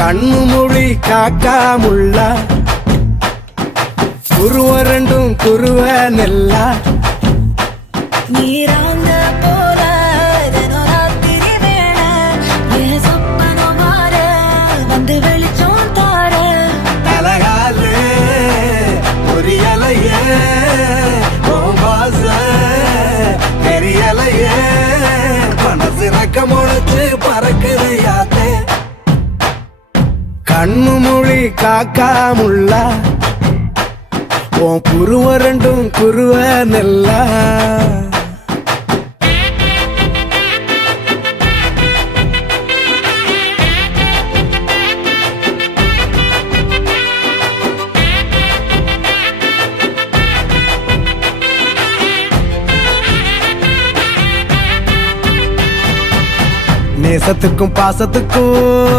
கண்ணு மொழி காக்காமுள்ள குருவ ரெண்டும் குருவ நெல்லா நீராங்க போல ராத்திரி வேண என் சொப்பனோ மாற வந்து வெளிச்சம் தார அழகாலே பொரியலையே ஓம்பாச பெரியலையே மனசு ரக்க முளைச்சு பறக்குது யாத்தே கண்ணு மொழி காக்காமுள்ள உன் குருவ ரெண்டும் குருவ நெல்லா நேசத்துக்கும் பாசத்துக்கும்